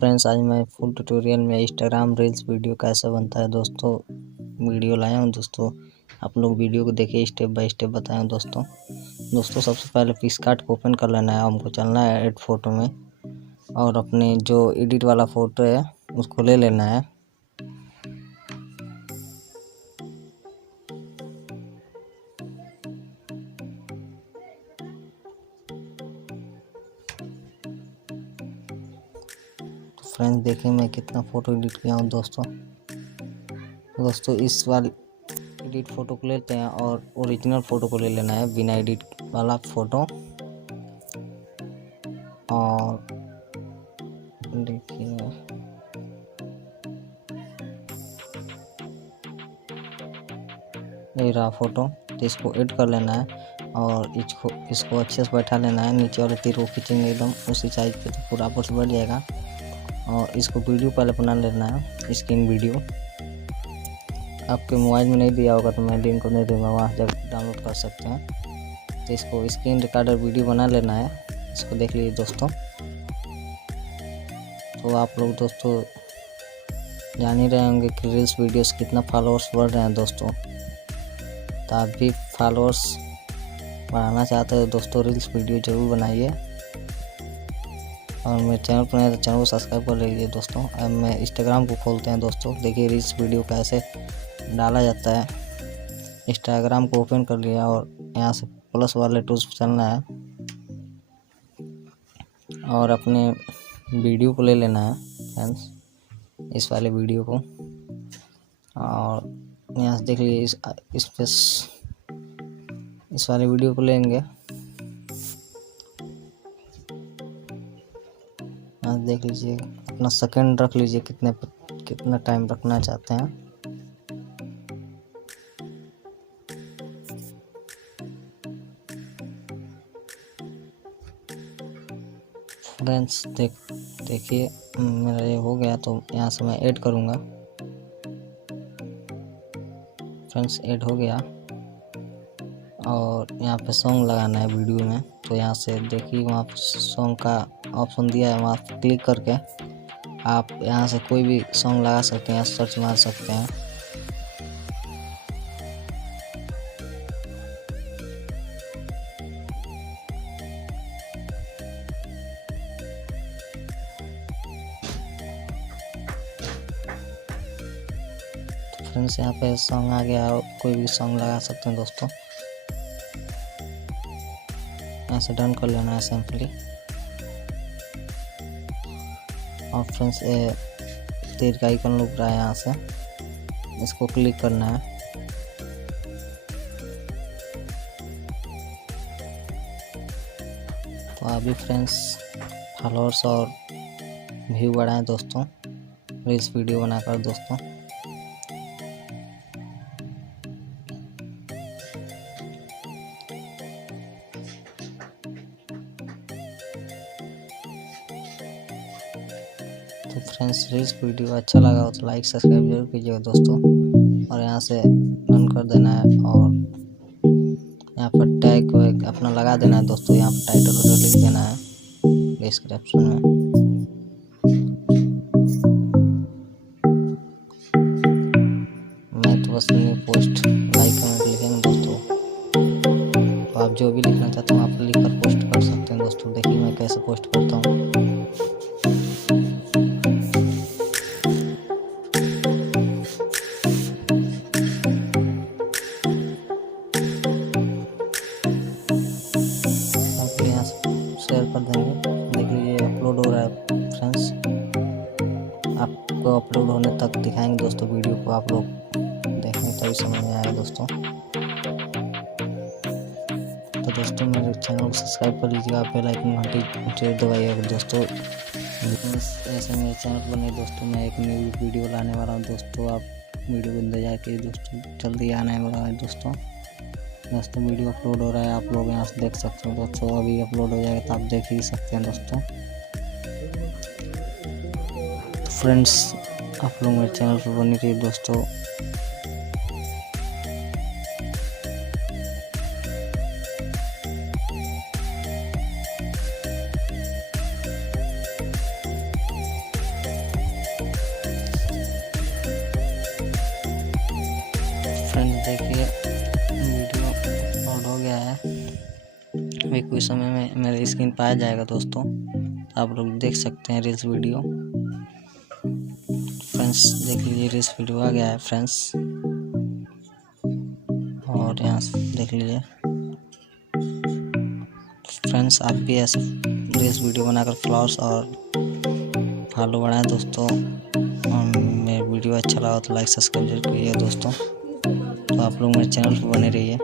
Friends, आज मैं full tutorial में इंस्टाग्राम रील्स वीडियो कैसे बनता है दोस्तों वीडियो लाया हूँ। दोस्तों आप लोग वीडियो को देखिए, स्टेप बाय स्टेप बताएं दोस्तों सबसे पहले पिक्सAt को ओपन कर लेना है। हमको चलना है एड फोटो में और अपने जो एडिट वाला फ़ोटो है उसको ले लेना है। तो फ्रेंड्स देखिए मैं कितना फ़ोटो एडिट किया हूँ दोस्तों इस वाले एडिट फ़ोटो को लेते हैं और ओरिजिनल फ़ोटो को ले लेना है, बिना एडिट वाला फ़ोटो। और देखिए ये रहा फ़ोटो, तो इसको ऐड कर लेना है और इसको अच्छे से बैठा लेना है। नीचे वाले तीर को खींचेंगे एकदम उसी साइज पे तो पूरा आपस बढ़ जाएगा। और इसको वीडियो पहले बना लेना है, स्क्रीन वीडियो। आपके मोबाइल में नहीं दिया होगा तो मैं लिंक को नहीं दूँगा, वहाँ जाकर डाउनलोड कर सकते हैं। तो इसको स्क्रीन रिकॉर्डर वीडियो बना लेना है। इसको देख लीजिए दोस्तों। तो आप लोग दोस्तों जान ही रहे होंगे कि रील्स वीडियोस कितना फॉलोअर्स बढ़ रहे हैं दोस्तों। तो आप भी फॉलोअर्स बढ़ाना चाहते हो दोस्तों, रील्स वीडियो ज़रूर बनाइए। और मेरे चैनल पर नए तो चैनल को सब्सक्राइब कर लीजिए दोस्तों। अब मैं इंस्टाग्राम को खोलते हैं दोस्तों, देखिए रील्स वीडियो कैसे डाला जाता है। इंस्टाग्राम को ओपन कर लिया और यहाँ से प्लस वाले टूल्स पर चलना है और अपने वीडियो को ले लेना है फ्रेंड्स, इस वाले वीडियो को। और यहाँ से देख लीजिए इस वाले वीडियो को लेंगे। यहाँ देख लीजिए अपना सेकंड रख लीजिए, कितना टाइम रखना चाहते हैं। फ्रेंड्स देखिए मेरा ये हो गया, तो यहाँ से मैं ऐड करूँगा। फ्रेंड्स ऐड हो गया और यहाँ पे सॉन्ग लगाना है वीडियो में। तो यहाँ से देखिए वहाँ सॉन्ग का ऑप्शन दिया है, वहाँ क्लिक करके आप यहाँ से कोई भी सॉन्ग लगा सकते हैं, सर्च मार सकते हैं। फ्रेंड्स यहाँ पे सॉन्ग आ गया, कोई भी सॉन्ग लगा सकते हैं दोस्तों। यहाँ से डन कर लेना है सिंपली। और फ्रेंड्स तीर का आइकन लुक रहा है, यहाँ से इसको क्लिक करना है। तो अभी फ्रेंड्स फॉलोअर्स और व्यू बढ़ाएं दोस्तों, रील्स वीडियो बनाकर दोस्तों। तो फ्रेंड्स रील्स वीडियो अच्छा लगा हो तो लाइक सब्सक्राइब जरूर कीजिएगा दोस्तों। और यहाँ से रन कर देना है और यहाँ पर टैग को एक अपना लगा देना है दोस्तों। यहाँ पर टाइटल वगैरह लिख देना है डिस्क्रिप्शन में। मैं तो बस पोस्ट लाइक कमेंट लिखेंगे दोस्तों। तो आप जो भी लिखना चाहते हो आप लिखकर पोस्ट कर सकते हैं दोस्तों। देखिए मैं कैसे पोस्ट करता हूँ। शेयर कर देंगे, देख लीजिए अपलोड हो रहा है फ्रेंड्स। आपको अपलोड होने तक दिखाएंगे दोस्तों वीडियो को, आप लोग देखेंगे तभी समझ में आएगा दोस्तों। तो दोस्तों मेरे चैनल को सब्सक्राइब कर लीजिएगा, बेल आइकन घंटी दबाइएगा दोस्तों। ऐसे मेरे चैनल पर नहीं दोस्तों, मैं एक न्यू वीडियो लाने वाला हूँ दोस्तों। आप वीडियो को इंतजार कीजिए दोस्तों, जल्दी आने वाला है दोस्तों। वीडियो अपलोड हो रहा है, आप लोग यहाँ से देख सकते हो दोस्तों। अभी अपलोड हो जाएगा तो आप देख ही सकते हैं दोस्तों। फ्रेंड्स आप लोग मेरे चैनल पर बने रहिए दोस्तों। फ्रेंड्स देखिए वीडियो अपलोड हो गया है, अभी कुछ समय में मेरे स्क्रीन पर आ जाएगा दोस्तों, आप लोग देख सकते हैं रील्स वीडियो। फ्रेंड्स देख लीजिए रील्स वीडियो आ गया है फ्रेंड्स, और यहाँ से देख लीजिए फ्रेंड्स, आप भी ऐसे रील्स वीडियो बनाकर फ्लावर्स और फॉलो बढ़ाएं दोस्तों। और मेरे वीडियो अच्छा लगा तो लाइक सब्सक्राइब जरूर कीजिए दोस्तों, तो आप लोग मेरे चैनल पर बने रहिए।